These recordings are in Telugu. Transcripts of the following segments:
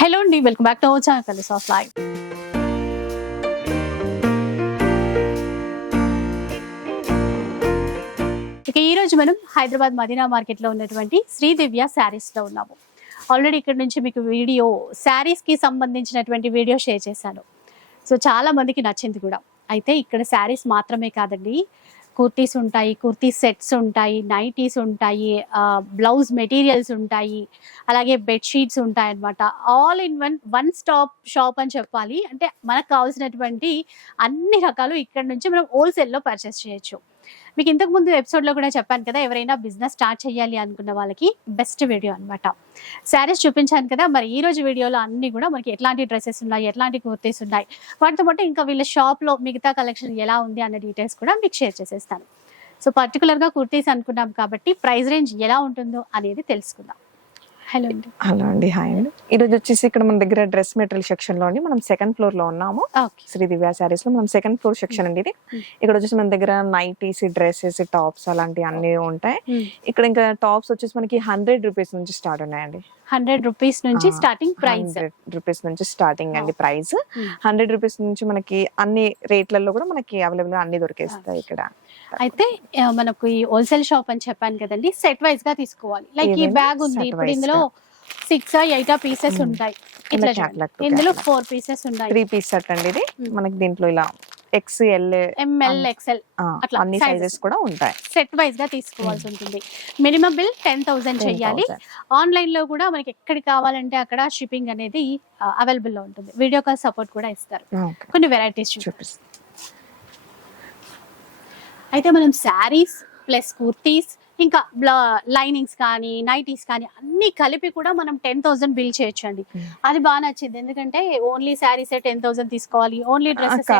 హలో అండి welcome back to our channel of life ఇక ఈ రోజు మనం హైదరాబాద్ మదీనా మార్కెట్లో ఉన్నటువంటి శ్రీదివ్య శారీస్లో ఉన్నాము. ఆల్రెడీ ఇక్కడ నుంచి మీకు వీడియో శారీస్కి సంబంధించినటువంటి వీడియో షేర్ చేశాను. సో చాలా మందికి నచ్చింది కూడా. అయితే ఇక్కడ శారీస్ మాత్రమే కాదండి కుర్తీస్ ఉంటాయి కుర్తీ సెట్స్ ఉంటాయి నైటీస్ ఉంటాయి బ్లౌజ్ మెటీరియల్స్ ఉంటాయి అలాగే బెడ్షీట్స్ ఉంటాయి అనమాట all in one one stop shop అని చెప్పాలి. అంటే మనకు కావాల్సినటువంటి అన్ని రకాలు ఇక్కడ నుంచి మనం హోల్సేల్లో పర్చేస్ చేయొచ్చు. మీకు ఇంతకు ముందు ఎపిసోడ్లో కూడా చెప్పాను కదా ఎవరైనా బిజినెస్ స్టార్ట్ చేయాలి అనుకున్న వాళ్ళకి బెస్ట్ వీడియో అన్నమాట. శారీస్ చూపించాను కదా మరి ఈ రోజు వీడియోలో అన్ని కూడా మనకి ఎట్లాంటి డ్రెస్సెస్ ఉన్నాయి ఎట్లాంటి కుర్తీస్ ఉన్నాయి వాటితో పాటు ఇంకా వీళ్ళ షాప్లో మిగతా కలెక్షన్ ఎలా ఉంది అన్న డీటెయిల్స్ కూడా మీకు షేర్ చేసేస్తాను. సో పర్టికులర్గా కుర్తీస్ అనుకున్నాం కాబట్టి ప్రైస్ రేంజ్ ఎలా ఉంటుందో అనేది తెలుసుకుందాం. హలో అండి. హలో అండి హాయ్ అండి. ఈరోజు వచ్చేసి ఇక్కడ మన దగ్గర డ్రెస్ మెటీరియల్ సెక్షన్లో అండి మనం సెకండ్ ఫ్లోర్లో ఉన్నాము. శ్రీ దివ్య శారీస్లో మనం సెకండ్ ఫ్లోర్ సెక్షన్ అండి ఇది. ఇక్కడ వచ్చేసి మన దగ్గర నైటీస్ డ్రెస్సెస్ టాప్స్ అలాంటివి అన్ని ఉంటాయి. ఇక్కడ ఇంకా టాప్స్ వచ్చేసి మనకి హండ్రెడ్ రూపీస్ నుంచి స్టార్ట్ ఉన్నాయండి. హండ్రెడ్ రూపీస్ నుంచి స్టార్టింగ్ ప్రైస్. రూపీస్ నుంచి స్టార్టింగ్ అండి ప్రైస్. హండ్రెడ్ రూపీస్ నుంచి మనకి అన్ని రేట్లలో కూడా మనకి అవైలబుల్గా అన్ని దొరికేస్తాయి ఇక్కడ. అయితే మనకు ఈ హోల్సేల్ షాప్ అని చెప్పాను కదండి సెట్ వైజ్గా తీసుకోవాలి. లైక్ ఈ బ్యాగ్ ఉంది ఇప్పుడు ఇందులో సిక్స్ ఎయిట్ పీసెస్. ఉంటాయి. ఇట్లా ఇందులో. ఫోర్ పీసెస్ ఉన్నాయి త్రీ పీస్ సెట్ అండి ఇది. Hmm. మనకి దీంట్లో ఇలా ఎక్స్ ఎల్ ఎంఎల్ ఎక్స్ఎల్ అట్లా అన్ని. సైజెస్ కూడా ఉంటాయి. సెట్ వైజ్గా తీసుకోవాల్సి ఉంటుంది. Minimum bill ten thousand 10,000. ఆన్లైన్లో కూడా మనకి ఎక్కడికి కావాలంటే అక్కడ షిప్పింగ్ అనేది అవైలబుల్లో ఉంటుంది. వీడియో కాల్ సపోర్ట్ కూడా ఇస్తారు. కొన్ని వెరైటీస్ చూపిస్తాను అయితే మనం శారీస్ ప్లస్ కుర్తీస్ ఇంకా లైనింగ్స్ కానీ నైటీస్ కానీ అన్ని కలిపి కూడా మనం టెన్ థౌసండ్ బిల్ చేయొచ్చు అండి Hmm. అది బాగా నచ్చింది. ఎందుకంటే ఓన్లీ శారీస్ టెన్ థౌసండ్ తీసుకోవాలి ఓన్లీ డ్రెస్సెస్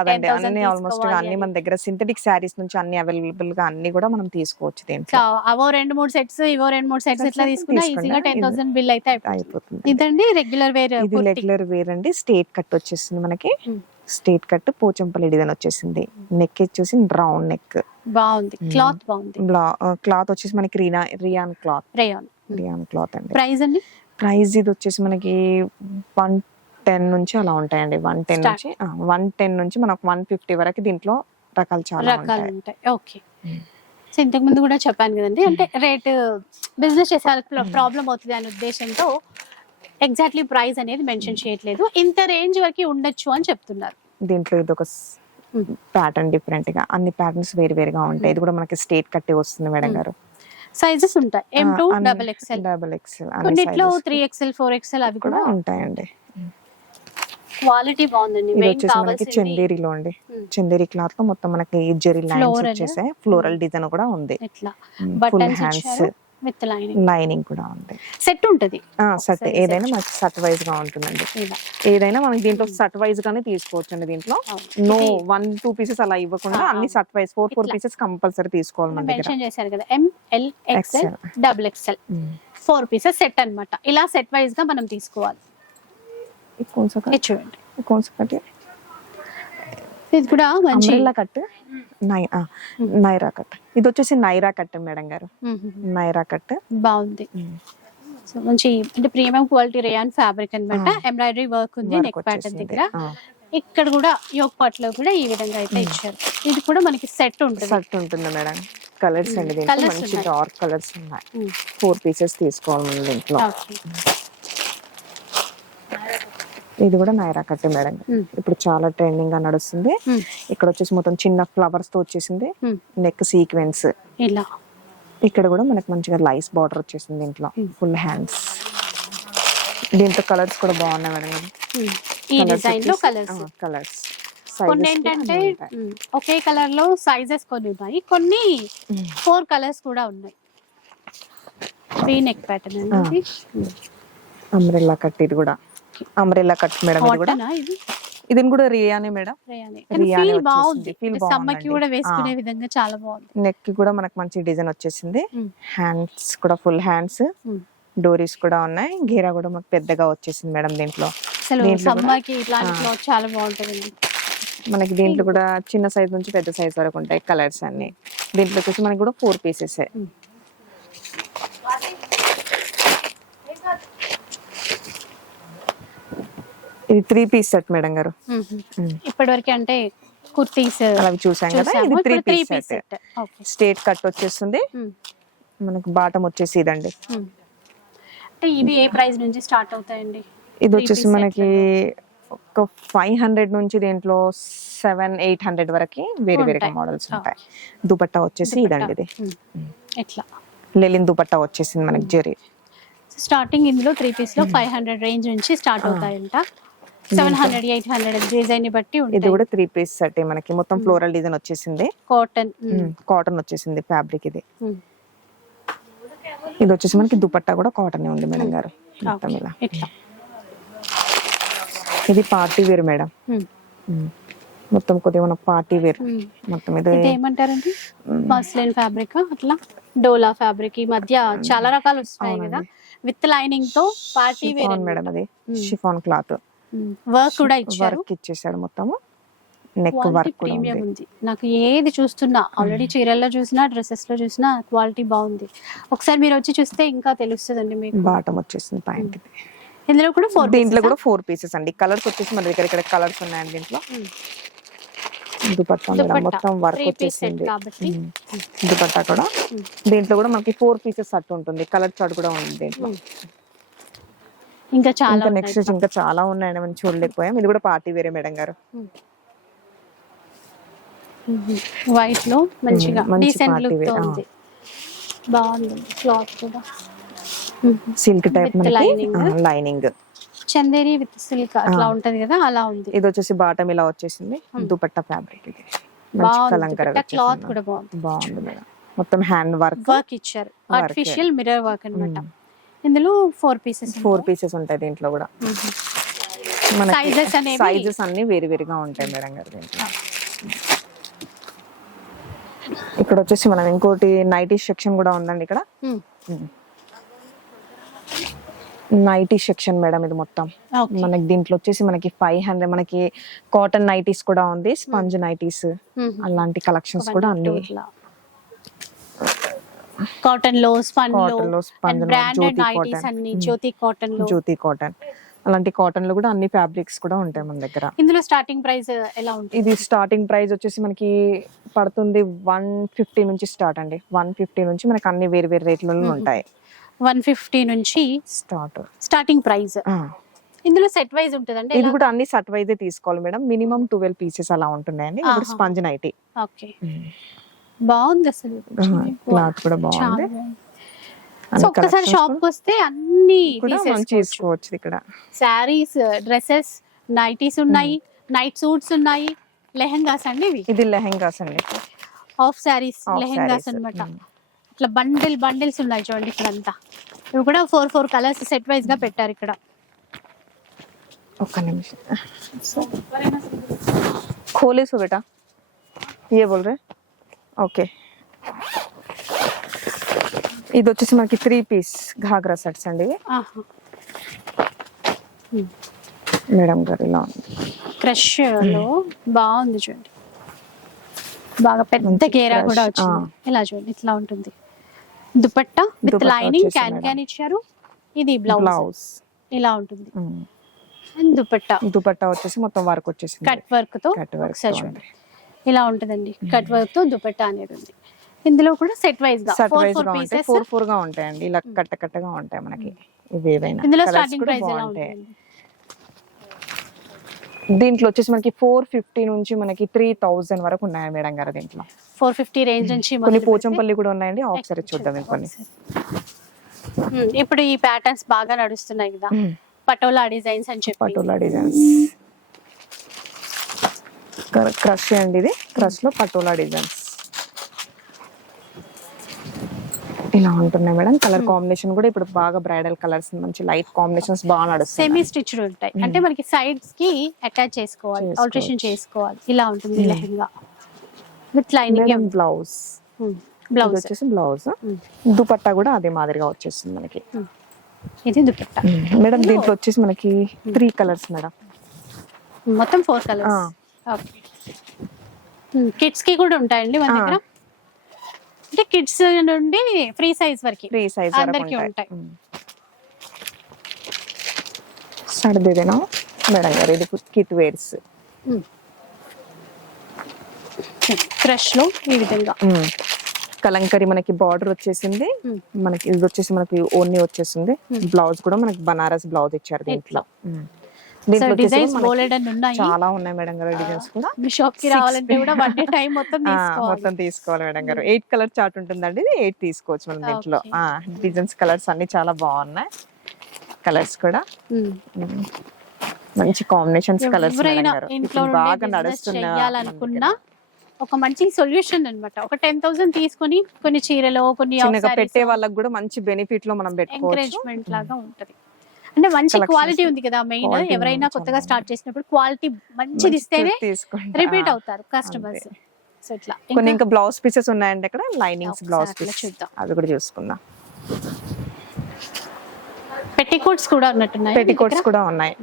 అన్ని ఆల్మోస్ట్ అన్ని మన దగ్గర సింథటిక్ శారీస్ నుంచి అన్ని అవైలబుల్గా అన్ని కూడా మనం తీసుకోవచ్చు దీంట్లో. అవో రెండు మూడు సెట్స్ ఇవో రెండు మూడు సెట్స్ అయితే తీసుకున్నా ఈజీగా టెన్ థౌసండ్ బిల్ అయితే అయిపోతుంది. ఇదండి రెగ్యులర్ వేర్ రెగ్యులర్ వేర్ అండి. స్టేట్ కట్ వచ్చేసింది మనకి. Hmm. State cut Pochampally design వచ్చేసింది. నెక్ వచ్చేసి రౌండ్ నెక్ బాగుంది. Hmm. క్లాత్ బాగుంది. క్లాత్ వచ్చేసి మనకి Reena rayon cloth. Rayon. Rayon cloth అండి. ప్రైస్ అండి? ప్రైస్ ఇది వచ్చేసి మనకి వన్ టెన్ నుంచి అలా ఉంటాయండి. One ten. నుంచి వన్ టెన్ నుంచి మనకు వన్ ఫిఫ్టీ వరకు దీంట్లో రకాలు చాలా రకాలు ఉంటాయి. Okay Hmm. సో ఇంతకు ముందు కూడా చెప్పాను కదండి. అంటే రేట్ బిజినెస్ చేసే ప్రాబ్లం అవుతుంది అనే ఉద్దేశంతో ఎగ్జాక్ట్లీ ప్రైస్ అనేది మెన్షన్ చేయట్లేదు. ఇంత రేంజ్ వరకు ఉండొచ్చు అని చెప్తున్నారు. దీంట్లో ఇది ఒక Hmm. ప్యాటర్న్ డిఫరెంట్గా అన్ని ప్యాటర్న్స్ వేరు వేరుగా ఉంటాయి. ఇది కూడా మనకి స్టేట్ కట్టే వస్తుంది మేడం Hmm. గారు. సైజెస్ ఉంటాయి. M to double XL double XL కొన్నిట్లో త్రీ ఎక్స్ఎల్ ఫోర్ ఎక్స్ఎల్ అవి కూడా ఉంటాయండి. క్వాలిటీ బాగుందండి. ఇది వచ్చేసి మనకి చందేరిలో అండి. Hmm. చందేరి క్లాత్లో మొత్తం మనకి జెరీ లైన్స్. వచ్చేసాయి. ఫ్లోరల్ డిజైన్ కూడా ఉంది. ఇట్లా buttons hands with lining. Lining కూడా ఉంది. సెట్ ఉంటుంది. సెట్. ఏదైనా మనకి సెట్ వైజ్గా ఉంటుందండి. ఏదైనా మనకి దీంట్లో సెట్ వైజ్ గానే తీసుకోవచ్చు అండి దీంట్లో నో వన్ టూ పీసెస్ అలా ఇవ్వకుండా అన్ని set wise four four pieces compulsory తీసుకోవాలి మన దగ్గర. చేశారు కదా M L XL double XL four pieces set అన్నమాట. ఇలా సెట్ వైజ్గా మనం తీసుకోవాలి. చూడండి. కొంచెం ఇది కూడా మంచి అంబ్రెల్లా కట్ నైరా కట్ ఇది వచ్చేసి నైరా కట్ మేడం గారు. నైరా కట్ బాగుంది. సో మంచి అంటే ప్రీమియం క్వాలిటీ రేయాన్ ఫ్యాబ్రిక్ అన్నమాట. ఆ. ఎంబ్రాయిడరీ వర్క్ ఉంది నెక్ ప్యాటర్న్. దగ్గర. ఇక్కడ కూడా యోగ్ పార్ట్లో కూడా ఈ విధంగా అయితే ఇచ్చారు. ఇది కూడా మనకి సెట్ ఉంటుంది. సెట్ ఉంటుంది మేడం. కలర్స్ అండి దీంట్లో. మంచి. డార్క్ కలర్స్ ఉన్నాయి. ఫోర్ పీసెస్ తీసుకోవాలి దీంట్లో. ఇది కూడా నైరా కట్ మేడం. ఇప్పుడు చాలా ట్రెండింగ్గా నడుస్తుంది. ఇక్కడ వచ్చేసి మొత్తం చిన్న ఫ్లవర్స్తో వచ్చేసింది. Neck sequence. ఇలా. ఇక్కడ కూడా మనకి మంచిగా లైస్ బార్డర్ వచ్చేసింది దీంట్లో. Full hands. దీంట్లో కలర్స్ కూడా బాగున్నాయి మేడం. ఈ డిజైన్లో కలర్స్. కలర్స్. కొన్ని ఏంటంటే ఒకే కలర్లో సైజెస్ కొన్ని ఉన్నాయి. కొన్ని ఫోర్ కలర్స్ కూడా ఉన్నాయి. V neck pattern. అండి అంబ్రెల్లా కట్ ఇది కూడా. అంబ్రెల్లా కట్ మేడం ఇది కూడా. ఇది? రియానే మేడం. ఫీల్. బాగుంది. కూడా వేసుకునే. విధంగా చాలా బాగుంది. నెక్ కూడా మనకు మంచి డిజైన్ వచ్చేసింది. హ్యాండ్స్ కూడా ఫుల్ హ్యాండ్స్. డోరీస్ కూడా ఉన్నాయి. గీరా కూడా మనకు పెద్దగా వచ్చేసింది మేడం దీంట్లో. ఇట్లాంటి చాలా బాగుంటుందండి. మనకి దీంట్లో కూడా చిన్న సైజ్ నుంచి పెద్ద సైజ్ వరకు ఉంటాయి కలర్స్ అన్ని. దీంట్లో వచ్చేసి మనకి కూడా ఫోర్ పీసెస్ ఇది త్రీ పీస్ సెట్ మేడం గారు. ఇప్పటి వరకు అంటే కుర్తీస్ అలా చూసాం కదా ఇది three piece set state cut వచ్చేస్తుంది. మనకు బాటం వచ్చేసి ఇదండి. అంటే ఇవి ఏ ప్రైస్ నుంచి స్టార్ట్ అవుతాయండి? ఇది వచ్చేసి మనకి ఒక ఫైవ్ హండ్రెడ్ నుంచి దీంట్లో సెవెన్ ఎయిట్ హండ్రెడ్ వరకు వేరే వేరే. మోడల్స్. ఉంటాయి. దుపట్టా వచ్చేసి ఇదండి ఇది. ఎట్లా? లెలిన్ దుపట్టా వచ్చేసింది మనకి జెరీ. స్టార్టింగ్ ఇందులో త్రీ పీస్లో ఫైవ్ హండ్రెడ్ రేంజ్ నుంచి start అవుతాయంట. Seven hundred eight hundred design బట్టి ఇది కూడా త్రీ పీస్ సెట్ మనకి. మొత్తం ఫ్లోరల్ డిజైన్ వచ్చేసింది. కాటన్ కాటన్ వచ్చేసింది ఫ్యాబ్రిక్ ఇది. ఇది వచ్చేసి మనకి దుపట్టా కూడా కాటన్ ఉంది మేడం గారు. మొత్తం ఇలా. ఇది పార్టీ వేర్ మేడం. మొత్తం కొద్దిగా మన పార్టీ వేర్. మొత్తం ఇది. ఏమంటారండి? మస్లిన్ ఫ్యాబ్రిక్ అట్లా? డోలా ఫ్యాబ్రిక్ ఈ మధ్య చాలా రకాలు వస్తున్నాయి కదా. విత్ లైనింగ్తో పార్టీ వేర్ మేడం అది. షిఫాన్ క్లాత్ వర్క్ కూడా ఇచ్చారు. వర్క్ ఇచ్చేసాడు మొత్తము. నెక్ వర్క్ ప్రీమియం ఉంది. నాకు ఏది చూస్తున్నా ఆల్రెడీ చీరల్లో చూసినా డ్రెస్సెస్లో చూసినా క్వాలిటీ బాగుంది. ఒకసారి మీరు వచ్చి చూస్తే ఇంకా తెలుస్తుందండి మీకు. బాటం వచ్చేసింది పాయింట్ ఇందులో కూడా ఫోర్ దీంట్లో కూడా ఫోర్ పీసెస్ అండి. కలర్స్ వచ్చేసి మన దగ్గర ఇక్కడ కలర్స్ ఉన్నాయండి దీంట్లో. దుపట్టా మొత్తం వర్క్ వచ్చేసింది. దుపట్టా కూడా. దీంట్లో కూడా మనకి ఫోర్ పీసెస్ షర్ట్ ఉంటుంది. కలర్ చార్ట్ కూడా ఉంది దీంట్లో. ఇంకా చాలా ఇంకా నెక్స్ట్ ఇంకా చాలా ఉన్నాయండి మనం చూడలేకపోయాం. ఇది కూడా పార్టీ వేరే మేడం గారు. వైట్లో మంచిగా మంచి డీసెంట్ లుక్తో. ఉంది. బాగుంది క్లాత్ కూడా. Silk type. మనకి లైనింగ్ చందేరి విత్ సిల్క్ అట్లా ఉంటది కదా అలా ఉంది. ఇది వచ్చేసి బాటం ఇలా వచ్చేసింది. దుపట్టా ఫ్యాబ్రిక్ ఇది. బాగుంది క్లాత్ కూడా బాగుంది. బాగుంది మేడం. మొత్తం హ్యాండ్ వర్క్ వర్క్ ఇచ్చారు. ఆర్టిఫిషియల్ మిర్రర్ వర్క్ అన్నమాట. ఇందులో ఫోర్ పీసెస్ ఫోర్ పీసెస్ ఉంటాయి దీంట్లో కూడా. సైజెస్ అనేవి సైజెస్ అన్ని వేరు వేరుగా ఉంటాయి మేడం గారు దీంట్లో. ఇక్కడ వచ్చేసి మనం ఇంకోటి నైటీ సెక్షన్ కూడా ఉందండి ఇక్కడ. నైటీ సెక్షన్ మేడం ఇది మొత్తం. మనకి దీంట్లో వచ్చేసి మనకి ఫైవ్ హండ్రెడ్ మనకి కాటన్ నైటీస్ కూడా ఉంది స్పంజ్ నైటీస్. అలాంటి కలెక్షన్స్ కూడా అన్ని. కాటన్లో స్పన్లో లో, బ్రాండెడ్ జ్యోతి నైటీస్. అన్ని జ్యోతి కాటన్లో జ్యోతి కాటన్. అలాంటి కాటన్లో కూడా అన్ని ఫ్యాబ్రిక్స్ కూడా ఉంటాయి మన దగ్గర. ఇందులో స్టార్టింగ్ ప్రైస్ ఎలా ఉంటుంది? ఇది స్టార్టింగ్ ప్రైస్ వచ్చేసి మనకి పడుతుంది వన్ ఫిఫ్టీ నుంచి స్టార్ట్ అండి. వన్ ఫిఫ్టీ నుంచి మనకి అన్ని వేరు వేరు రేట్లలో ఉంటాయి. వన్ ఫిఫ్టీ నుంచి స్టార్ట్ స్టార్టింగ్ ప్రైస్ ఇందులో సెట్ వైజ్ ఉంటుందండి ఇది కూడా అన్ని సట్ వైజే తీసుకోవాలి మేడం. మినిమం ట్వెల్వ్ పీసెస్ అలా ఉంటున్నాయండి. ఇప్పుడు. Sponge nighty. ఓకే. బాగుంది అసలు క్లాత్ కూడా చాలా బాగుంది బాగుంది. అన్ని సో ఒక్కసారి collections షాప్ కి వస్తే అన్ని కూడా మనం తీసేసుకోవచ్చు తీసుకోవచ్చు ఇక్కడ శారీస్ డ్రెస్సెస్ నైటీస్ ఉన్నాయి నైట్ సూట్స్ ఉన్నాయి లెహంగాస్ అండి ఇవి ఇది లెహెంగాస్ అండి half sarees Half lehengas sarees. అన్నమాట Mm. ఇట్లా బండిల్ బండిల్స్ ఉన్నాయి చూడండి ఇక్కడ అంతా ఇవి కూడా four four colours set wise గా పెట్టారు ఇక్కడ ఒక్క నిమిషం खोले सो बेटा ये बोल रहे ఓకే. ఇది వచ్చేసి మనకి త్రీ పీస్ ఘాగ్రా సెట్స్ అండి. మేడం గారు ఇలా ఉంది. క్రష్లో బాగుంది చూడండి. బాగా పెద్ద గేరా కూడా వచ్చింది. ఇలా చూడండి ఇట్లా ఉంటుంది. దుపట్టా విత్ లైనింగ్ వచ్చేసి క్యాన్. క్యాన్ ఇచ్చారు. ఇది బ్లౌజ్. ఇలా ఉంటుంది. దుపట్టా. దుపట్టా వచ్చేసి మొత్తం వర్క్ వచ్చేసింది. కట్ వర్క్తో కట్ వర్క్ చూడండి. ఇలా ఉంటుందండి. కట్ వర్క్తో దుపట్టా అనేది ఉంది. ఇందులో కూడా సెట్ వైజ్గా సెట్ ఫోర్ వైజ్ ఫోర్గా ఉంటాయి. పీసెస్ ఫోర్ ఫోర్గా ఉంటాయండి. ఇలా కట్ట కట్టగా ఉంటాయి మనకి. ఇవి ఏవైనా. ఇందులో స్టార్టింగ్ ప్రైస్ ఎలా ఉంటుంది దీంట్లో వచ్చేసి మనకి ఫోర్ ఫిఫ్టీ నుంచి మనకి త్రీ థౌజండ్ వరకు ఉన్నాయి మేడం గారు దీంట్లో. ఫోర్ ఫిఫ్టీ రేంజ్ నుంచి కొన్ని పోచంపల్లి కూడా ఉన్నాయండి. ఒకసారి చూద్దాం ఇంకొన్ని. ఉమ్, ఇప్పుడు ఈ ప్యాటర్న్స్ బాగా నడుస్తున్నాయి కదా. పటోలా డిజైన్స్ అని చెప్పి. పటోలా డిజైన్స్ క్రష్ అండి ఇది. క్రష్లో పటోలా డిజైన్స్ ఇలా ఉంటున్నాయి మేడం. కలర్ కాంబినేషన్ కూడా ఇప్పుడు బాగా బ్రైడల్ కలర్స్ మంచి లైట్ కాంబినేషన్స్ బాగా నడుస్తాయి సెమీ స్టిచ్డ్ ఉంటాయి అంటే మనకి సైడ్స్కి అటాచ్ చేసుకోవాలి. ఆల్ట్రేషన్ చేసుకోవాలి. ఇలా ఉంటుంది lehenga. With lining blouse blouse వచ్చేసి బ్లౌజ్ దుపట్టా కూడా అదే మాదిరిగా వచ్చేస్తుంది మనకి. ఇది దుపట్టా. మేడం దీంట్లో వచ్చేసి మనకి త్రీ కలర్స్ మేడం మొత్తం ఫోర్ కలర్స్. కిడ్స్కి కూడా ఉంటాయండి మన. దగ్గర? అంటే కిడ్స్ నుండి ఫ్రీ సైజ్ వరకు ఫ్రీ సైజ్ అందరికీ ఉంటాయి. సర్ది దేనా మేడం గారు ఇది కిట్ వేర్స్. క్రష్లో ఈ విధంగా. కలంకరీ మనకి బార్డర్ వచ్చేసింది. మనకి ఇది వచ్చేసి మనకి ఓన్లీ వచ్చేసింది. బ్లౌజ్ కూడా మనకి బనారస్ బ్లౌజ్ ఇచ్చారు దీంట్లో. Hmm. డిజైన్స్ చాలా ఉన్నాయి మేడం గారు డిజైన్స్ కూడా. మీ షాప్కి రావాలంటే కూడా వన్ డే టైం మొత్తం మొత్తం తీసుకోవాలి మేడం గారు. ఎయిట్ కలర్ చార్ట్ ఉంటుందండి ఇది ఎయిట్ తీసుకోవచ్చు మనం దీంట్లో. డిజైన్స్ కలర్స్ అన్ని చాలా బాగున్నాయి. కలర్స్ కూడా. ఉమ్. ఉమ్. మంచి కాంబినేషన్స్ కలర్స్ ఇంట్లో బాగా నడుస్తున్న ఒక మంచి సొల్యూషన్ అన్నమాట. ఒక టెన్ థౌసండ్ తీసుకొని కొన్ని చీరలో కొన్ని పెట్టే వాళ్ళకి కూడా మంచి బెనిఫిట్లో మనం పెట్టుకోవచ్చు. ఎంకరేజ్మెంట్ లాగా ఉంటది. అంటే మంచి. క్వాలిటీ ఉంది కదా మెయిన్ ఎవరైనా కొత్తగా స్టార్ట్ చేసినప్పుడు క్వాలిటీ మంచిది ఇస్తేనే రిపీట్ అవుతారు కస్టమర్స్ సో ఇట్లా. కొన్ని ఇంకా బ్లౌజ్ పీసెస్ ఉన్నాయండి అక్కడ. లైనింగ్స్ బ్లౌజ్ పీస్ చూద్దాం. అవి కూడా చూసుకుందాం. పెట్టికోట్స్ కూడా ఉన్నట్టున్నాయి పెట్టికోట్స్ కూడా ఉన్నాయి.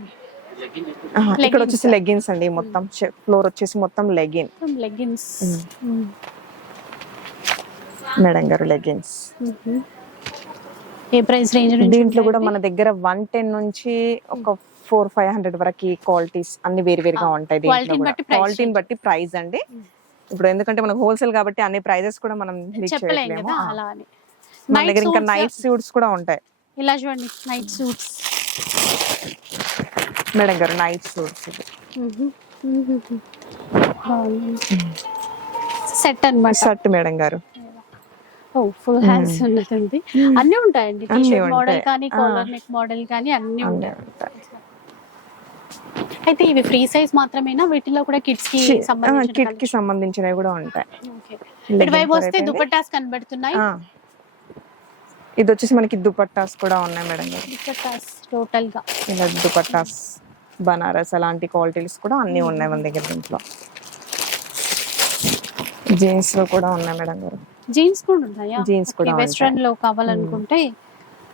ఇక్కడ వచ్చేసి లెగ్గిన్స్ అండి మొత్తం. ఫ్లోర్ వచ్చేసి మొత్తం లెగిన్ లెగ్గిన్స్ మేడం గారు లెగిన్స్ ఏ ప్రైస్ రేంజ్ నుంచి దీంట్లో కూడా మన దగ్గర వన్ టెన్ నుంచి ఒక ఫోర్ ఫైవ్ హండ్రెడ్ వరకు క్వాలిటీస్ అన్ని వేరు వేరుగా ఉంటాయి క్వాలిటీని బట్టి ప్రైస్ అండి. ఇప్పుడు ఎందుకంటే మనకు హోల్సేల్ కాబట్టి అన్ని ప్రైజెస్ కూడా మనం reach చెప్పలేం చేయట్లేము. కదా ఆ. అలా అని. మన దగ్గర ఇంకా నైట్ సూట్స్ కూడా ఉంటాయి. ఇలా చూడండి నైట్ సూట్స్ మేడం గారు నైట్ సూట్స్ సెట్ అన్నమాట. షర్ట్ మేడం గారు. ఓ ఫుల్ హ్యాండ్స్ ఉన్నది అన్ని ఉంటాయండి. టీ మోడల్ ఉంటాయి. కానీ. కాలర్ నెక్ మోడల్ కానీ అన్ని ఉంటాయి. అయితే ఇవి ఫ్రీ సైజ్ మాత్రమేనా? వీటిలో కూడా కిడ్స్కి సంబంధించిన కిట్కి సంబంధించినవి కూడా ఉంటాయి. ఇటువైపు వస్తే. దుపట్టాస్ కనబడుతున్నాయి. ఇది వచ్చేసి మనకి దుపట్టాస్ కూడా ఉన్నాయి మేడం గారు. దుపట్టాస్ టోటల్గా ఇలా దుపట్టాస్ బనారస్ అలాంటి క్వాలిటీస్ కూడా అన్ని ఉన్నాయి మన దగ్గర దీంట్లో. జీన్స్లో కూడా ఉన్నాయి మేడం గారు. జీన్స్ కూడా ఉన్నాయా Jeans కూడా వెస్ట్రన్లో కావాలనుకుంటే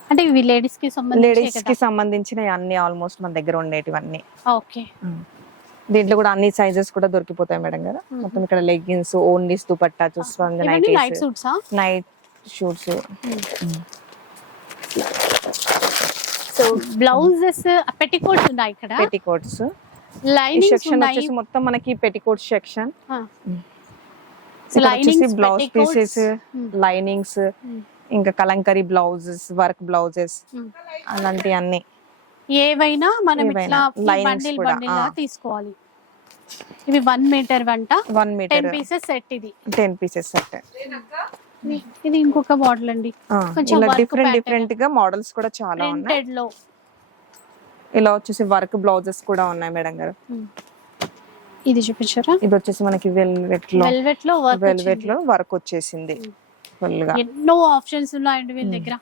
అంటే ఇవి లేడీస్కి సంబంధించి లేడీస్కి సంబంధించిన అన్ని ఆల్మోస్ట్ మన దగ్గర ఉండేటివన్నీ. ఓకే. దీంట్లో కూడా అన్ని సైజెస్ కూడా దొరికిపోతాయి మేడం గారు. మొత్తం ఇక్కడ లెగ్గిన్స్ ఓన్లీస్ దుపట్టా ఇవన్నీ night సూట్సా night suits so blouses petticoats ఉన్నాయి ఇక్కడ? పెట్టికోట్స్ ఈ లైనింగ్స్ సెక్షన్ వచ్చేసి మొత్తం మనకి పెట్టికోట్ సెక్షన్ వచ్చేసి లైనింగ్స్ బ్లౌజ్ పీసెస్ లైనింగ్స్ ఇంకా కలంకరీ బ్లౌజెస్ వర్క్ బ్లౌజెస్ అలాంటి అన్ని ఏవైనా మనం. ఇట్లా బండిల్ బండిల్. తీసుకోవాలి. ఇవి వన్ మీటర్ వంట one ten metre pieces set ఇది. టెన్ పీసెస్ సెట్ ఇది- ఇంకొక మోడల్ అండి. కొంచెం డిఫరెంట్. డిఫరెంట్గా మోడల్స్ కూడా చాలా ఉన్నాయి. ఇలా వచ్చేసి వర్క్ బ్లౌజెస్ కూడా ఉన్నాయి మేడం గారు. ఇది చూపించారా? ఇది వచ్చేసి మనకి వెల్వెట్లో. వెల్వెట్లో వర్క్ వెల్వెట్లో వర్క్ వచ్చేసింది. గా ఎన్నో ఆప్షన్స్ ఉన్నాయండి వీళ్ళ దగ్గర.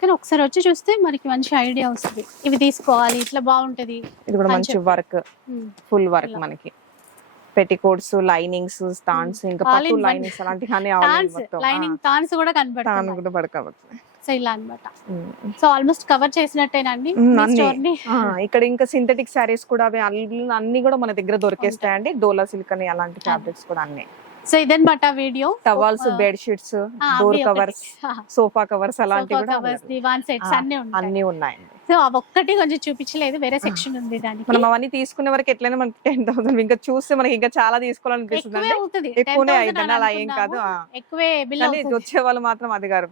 కానీ ఒకసారి వచ్చి చూస్తే మనకి మంచి ఐడియా వస్తుంది. ఇవి తీసుకోవాలి ఇట్లా బాగుంటది ఇది కూడా మంచి. వర్క్. ఫుల్ వర్క్ మనకి. పెట్టికోట్స్ లైనింగ్స్ స్తాన్స్ ఇంకా పట్టు. లైనింగ్స్ అలాంటి అన్ని తాన్స్ లైనింగ్ తాన్స్ కూడా తాను కనబడుతుంది కూడా పడుకోవచ్చు సో ఇలా అన్నమాట. సో ఆల్మోస్ట్ కవర్ చేసినట్టేనండి ఇక్కడ ఇంకా సింథటిక్ శారీస్ కూడా అవి అన్ని కూడా మన దగ్గర దొరికేస్తాయండి. డోలా సిల్క్ అని అలాంటి ఫ్యాబ్రిక్స్ కూడా అన్ని. సో ఇదన్నమాట video. Towels bed sheets door covers sofa covers అలాంటివి కూడా దివాన్ సెట్స్ అన్ని ఉంటాయి. అన్ని ఉన్నాయండి. సో ఒక్కటి కొంచెం చూపించలేదు వేరే సెక్షన్ ఉంది దానికి. మనం అవన్నీ తీసుకునే వరకు ఎట్లయినా మనకి టెన్ థౌసండ్ ఇంకా చూస్తే మనకి ఇంకా చాలా తీసుకోవాలనిపిస్తుంది అండి ఎక్కువనే 10,000 అయిందండి అలా ఏం కాదు. ఎక్కువే వచ్చే వాళ్ళు మాత్రం అది గారు.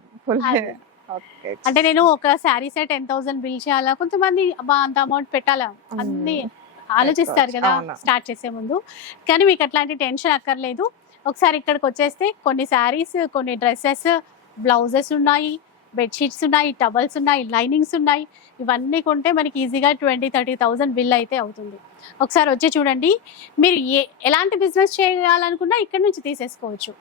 అంటే నేను ఒక sari set ten thousand bill చేయాలా? కొంతమంది అంత అమౌంట్ పెట్టాలా? అన్ని ఆలోచిస్తారు కదా. స్టార్ట్ చేసే ముందు. కానీ మీకు అట్లాంటి టెన్షన్ అక్కర్లేదు. ఒకసారి ఇక్కడికి వచ్చేస్తే కొన్ని శారీస్ కొన్ని డ్రెస్సెస్ బ్లౌజెస్ ఉన్నాయి బెడ్షీట్స్ ఉన్నాయి టవల్స్ ఉన్నాయి లైనింగ్స్ ఉన్నాయి. ఇవన్నీ కొంటే మనకి ఈజీగా ట్వంటీ థర్టీ థౌసండ్ బిల్ అయితే అవుతుంది. ఒకసారి వచ్చి చూడండి. మీరు ఏ ఎలాంటి బిజినెస్ చేయాలనుకున్నా ఇక్కడ నుంచి తీసేసుకోవచ్చు.